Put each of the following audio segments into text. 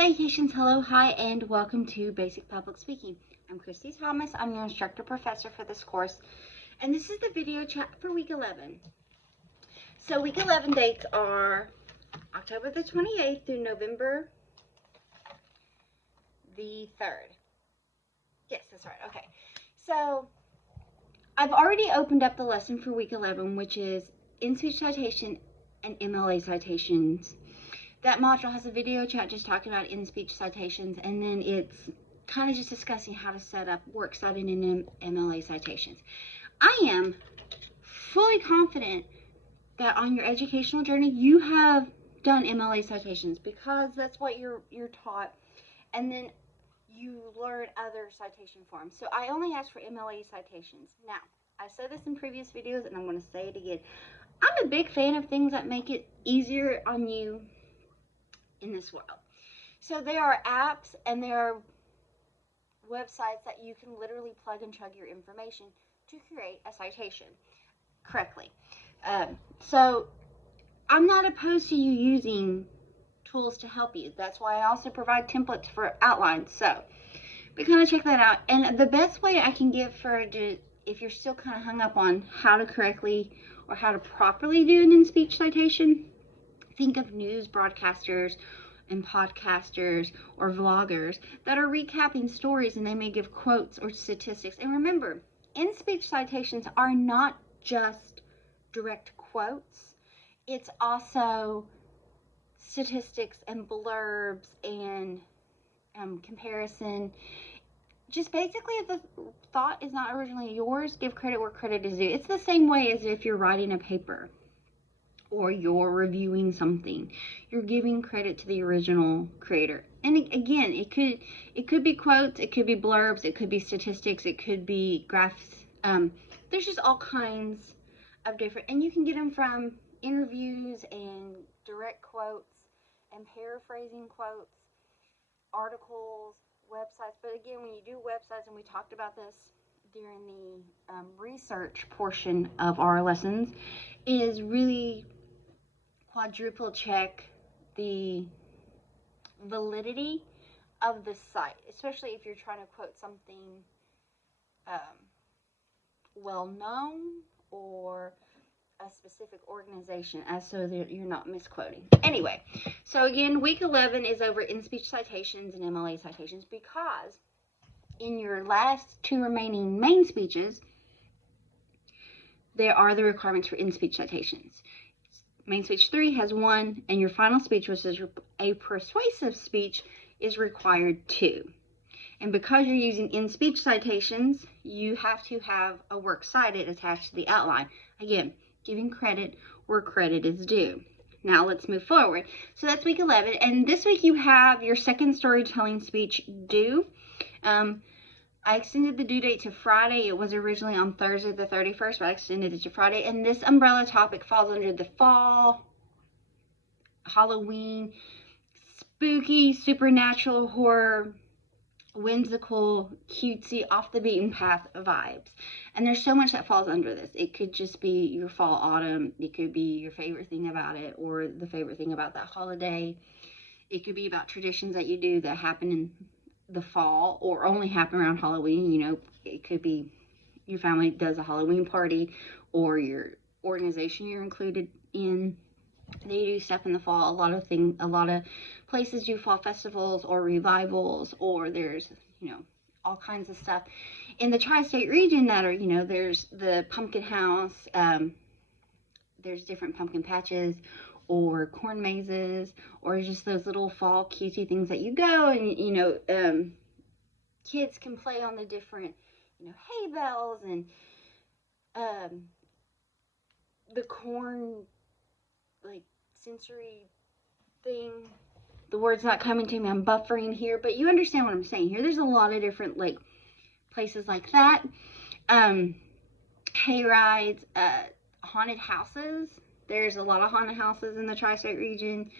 Salutations, hello, hi, and welcome to Basic Public Speaking. I'm Christy Thomas. I'm your instructor professor for this course, and this is the video chat for week 11. So week 11 dates are October the 28th through November the 3rd. Yes, that's right. Okay. So I've already opened up the lesson for week 11, which is in-speech citation and MLA citations. That module has a video chat just talking about in-speech citations, and then it's kind of just discussing how to set up works cited in MLA citations. I am fully confident that on your educational journey you have done MLA citations because that's what you're taught, and then you learn other citation forms. So I only ask for MLA citations. Now, I said this in previous videos and I'm going to say it again. I'm a big fan of things that make it easier on you in this world. So there are apps and there are websites that you can literally plug and chug your information to create a citation correctly. So I'm not opposed to you using tools to help you. That's why I also provide templates for outlines. So we kind of check that out. And the best way I can give for if you're still kind of hung up on how to correctly or how to properly do an in-speech citation, think of news broadcasters and podcasters or vloggers that are recapping stories, and they may give quotes or statistics. And remember, in-speech citations are not just direct quotes. It's also statistics and blurbs and comparison. Just basically, if the thought is not originally yours, give credit where credit is due. It's the same way as if you're writing a paper or you're reviewing something. You're giving credit to the original creator. And again, it could be quotes, it could be blurbs, it could be statistics, it could be graphs. There's just all kinds of different, and you can get them from interviews and direct quotes and paraphrasing quotes, articles, websites. But again, when you do websites, and we talked about this during the research portion of our lessons, is really quadruple check the validity of the site, especially if you're trying to quote something well known or a specific organization, as so that you're not misquoting. Anyway, so again, week 11 is over in-speech citations and MLA citations, because in your last two remaining main speeches, there are the requirements for in-speech citations. Main speech 3 has 1, and your final speech, which is a persuasive speech, is required 2. And because you're using in-speech citations, you have to have a works cited attached to the outline. Again, giving credit where credit is due. Now let's move forward. So that's week 11, and this week you have your second storytelling speech due. I extended the due date to Friday. It was originally on Thursday the 31st, but I extended it to Friday. And this umbrella topic falls under the fall, Halloween, spooky, supernatural, horror, whimsical, cutesy, off the beaten path vibes. And there's so much that falls under this. It could just be your fall, autumn. It could be your favorite thing about it, or the favorite thing about that holiday. It could be about traditions that you do that happen in the fall or only happen around Halloween. You know, it could be your family does a Halloween party, or your organization you're included in, they do stuff in the fall. A lot of places do fall festivals or revivals, or there's, all kinds of stuff in the tri-state region that are, there's the pumpkin house, there's different pumpkin patches or corn mazes, or just those little fall cutesy things that you go and, kids can play on the different, hay bells and the corn, like, sensory thing. The word's not coming to me. I'm buffering here, but you understand what I'm saying here. There's a lot of different, like, places like that. Hay rides, haunted houses. There's a lot of haunted houses in the tri-state region.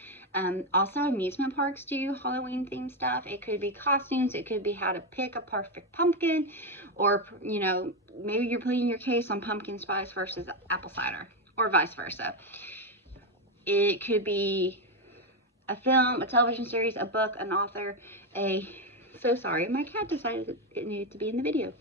Also, amusement parks do Halloween themed stuff. It could be costumes. It could be how to pick a perfect pumpkin, or, maybe you're pleading your case on pumpkin spice versus apple cider, or vice versa. It could be a film, a television series, a book, an author, so sorry, my cat decided it needed to be in the video,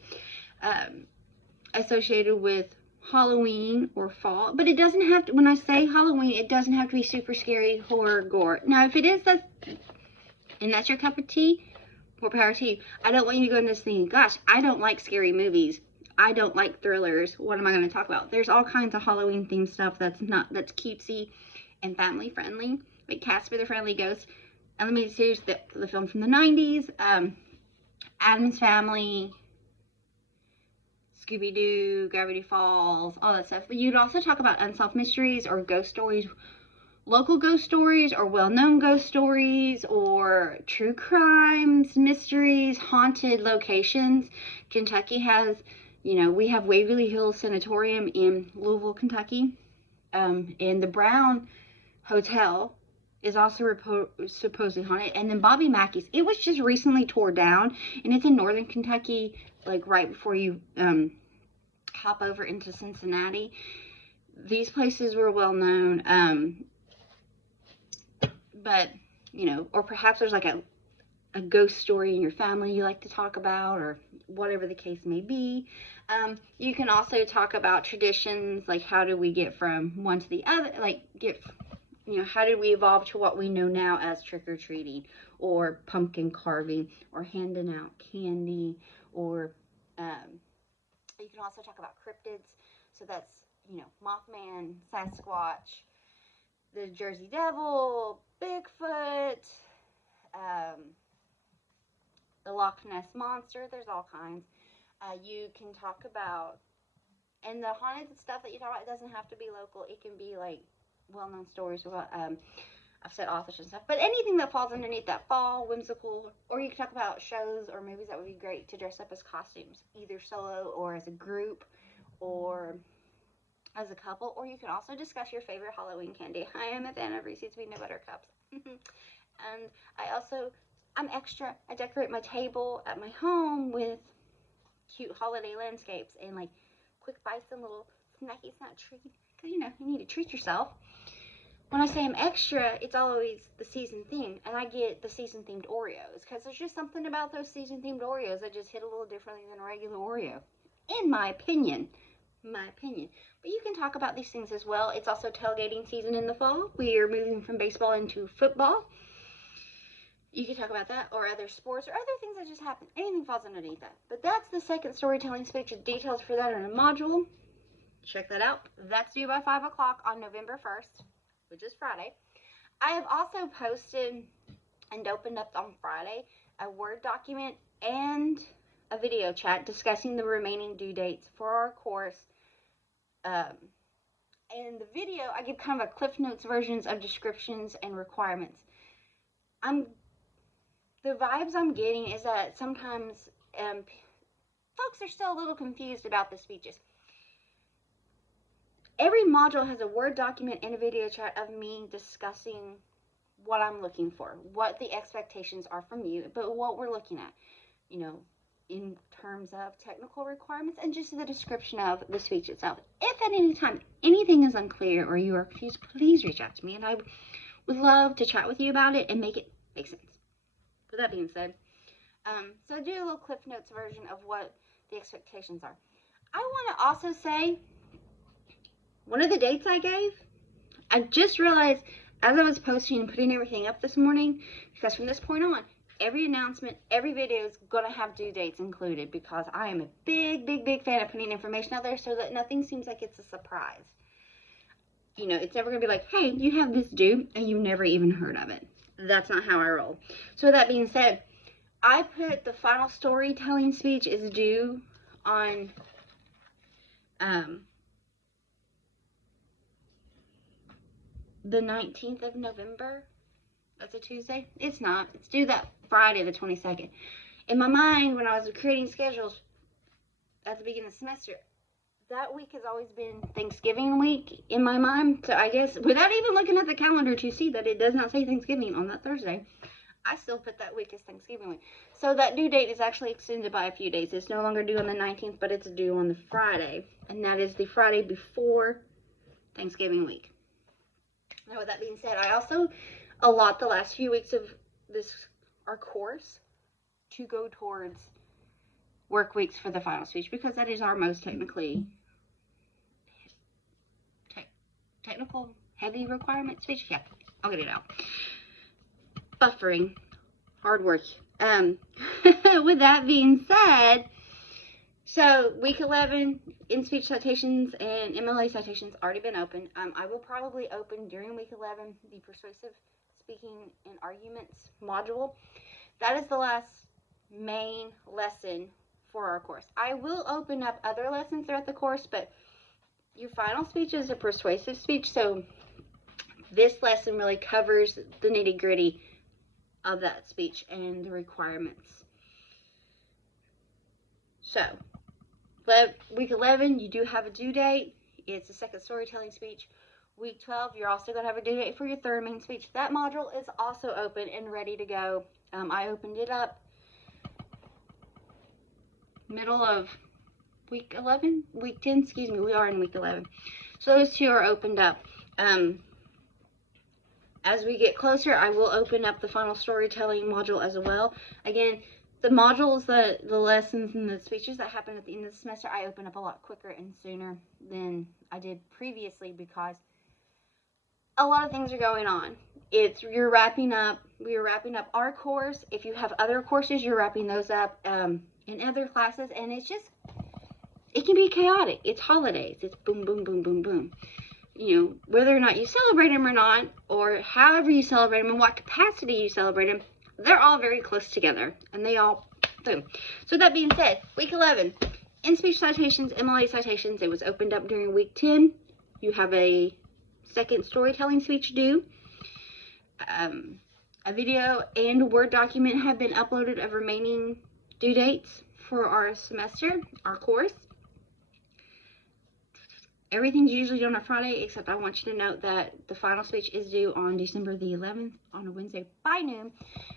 associated with Halloween or fall. But it doesn't have to, when I say Halloween, it doesn't have to be super scary, horror, gore. Now, if it is, that's your cup of tea, more power to you. I don't want you to go into this thinking, gosh, I don't like scary movies. I don't like thrillers. What am I going to talk about? There's all kinds of Halloween themed stuff that's cutesy and family friendly, like Casper the Friendly Ghost animated series, the film from the 90s, Addams Family, Scooby-Doo, Gravity Falls, all that stuff. But you'd also talk about unsolved mysteries or ghost stories, local ghost stories or well-known ghost stories or true crimes, mysteries, haunted locations. Kentucky has, we have Waverly Hills Sanatorium in Louisville, Kentucky. And the Brown Hotel is also supposedly haunted. And then Bobby Mackey's, it was just recently tore down, and it's in northern Kentucky, like right before you hop over into Cincinnati. These places were well known, but or perhaps there's like a ghost story in your family you like to talk about, or whatever the case may be. You can also talk about traditions, like how do we get from one to the other, like how did we evolve to what we know now as trick-or-treating, or pumpkin carving, or handing out candy, or you can also talk about cryptids. So that's, Mothman, Sasquatch, the Jersey Devil, Bigfoot, the Loch Ness Monster. There's all kinds. You can talk about, and the haunted stuff that you talk about, it doesn't have to be local. It can be like well-known stories about, I've said authors and stuff, but anything that falls underneath that fall, whimsical, or you can talk about shows or movies that would be great to dress up as costumes, either solo or as a group or as a couple. Or you can also discuss your favorite Halloween candy. I am a fan of Reese's Peanut Butter Cups. And I'm extra. I decorate my table at my home with cute holiday landscapes and like quick bites and little snacky snack treats, because you need to treat yourself. When I say I'm extra, it's always the season theme, and I get the season themed Oreos, because there's just something about those season themed Oreos that just hit a little differently than a regular Oreo, in my opinion. But you can talk about these things as well. It's also tailgating season in the fall. We are moving from baseball into football. You can talk about that, or other sports, or other things that just happen. Anything falls underneath that. But that's the second storytelling speech. Details for that are in a module. Check that out. That's due by 5 o'clock on November 1st, which is Friday. I have also posted and opened up on Friday a Word document and a video chat discussing the remaining due dates for our course. In the video, I give kind of a Cliff Notes versions of descriptions and requirements. The vibes I'm getting is that sometimes folks are still a little confused about the speeches. Every module has a Word document and a video chat of me discussing what I'm looking for, what the expectations are from you, but what we're looking at, in terms of technical requirements and just the description of the speech itself. If at any time anything is unclear or you are confused, please reach out to me, and I would love to chat with you about it and make it make sense. With that being said, so I do a little Cliff Notes version of what the expectations are. I want to also say, one of the dates I gave, I just realized as I was posting and putting everything up this morning, because from this point on, every announcement, every video is going to have due dates included, because I am a big, big, big fan of putting information out there so that nothing seems like it's a surprise. It's never going to be like, hey, you have this due, and you've never even heard of it. That's not how I roll. So with that being said, I put the final storytelling speech is due on the 19th of November. That's a Tuesday? It's not. It's due that Friday, the 22nd. In my mind, when I was creating schedules at the beginning of the semester, that week has always been Thanksgiving week in my mind. So I guess, without even looking at the calendar to see that it does not say Thanksgiving on that Thursday, I still put that week as Thanksgiving week. So that due date is actually extended by a few days. It's no longer due on the 19th, but it's due on the Friday. And that is the Friday before Thanksgiving week. Now, with that being said, I also a lot the last few weeks of our course to go towards work weeks for the final speech, because that is our most technical heavy requirement speech. Yeah, I'll get it out. Buffering, hard work. With that being said, so week 11 in-speech citations and MLA citations already been open. I will probably open during week 11 the persuasive speaking and arguments module. That is the last main lesson for our course. I will open up other lessons throughout the course, but your final speech is a persuasive speech, so this lesson really covers the nitty-gritty of that speech and the requirements. So, week 11, you do have a due date. It's a second storytelling speech. Week 12, you're also going to have a due date for your third main speech. That module is also open and ready to go. I opened it up middle of week 11, week 10, excuse me, we are in week 11. So those two are opened up. As we get closer, I will open up the final storytelling module as well. Again, the modules, the lessons and the speeches that happen at the end of the semester, I open up a lot quicker and sooner than I did previously, because a lot of things are going on. We are wrapping up our course. If you have other courses, you're wrapping those up in other classes, and it can be chaotic. It's holidays. It's boom, boom, boom, boom, boom. You know, whether or not you celebrate them or not, or however you celebrate them, in what capacity you celebrate them, they're all very close together, and they all, boom. So that being said, week 11, in-speech citations, MLA citations, it was opened up during week 10. You have a second storytelling speech due. A video and Word document have been uploaded of remaining due dates for our semester, our course. Everything's usually done on Friday, except I want you to note that the final speech is due on December the 11th on a Wednesday by noon,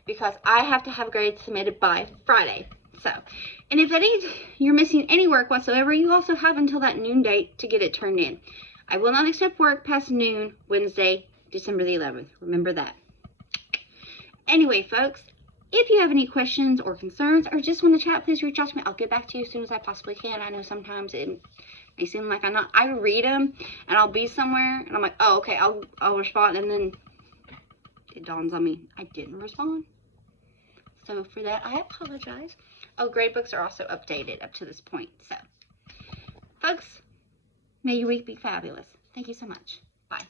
because I have to have grades submitted by Friday. So, and if you're missing any work whatsoever, you also have until that noon date to get it turned in. I will not accept work past noon Wednesday, December the 11th. Remember that. Anyway, folks, if you have any questions or concerns or just want to chat, please reach out to me. I'll get back to you as soon as I possibly can. I know sometimes it may seem like I'm not. I read them and I'll be somewhere and I'm like, oh, okay, I'll respond, and then it dawns on me I didn't respond. So for that, I apologize. Oh, gradebooks are also updated up to this point. So, folks, may your week be fabulous. Thank you so much. Bye.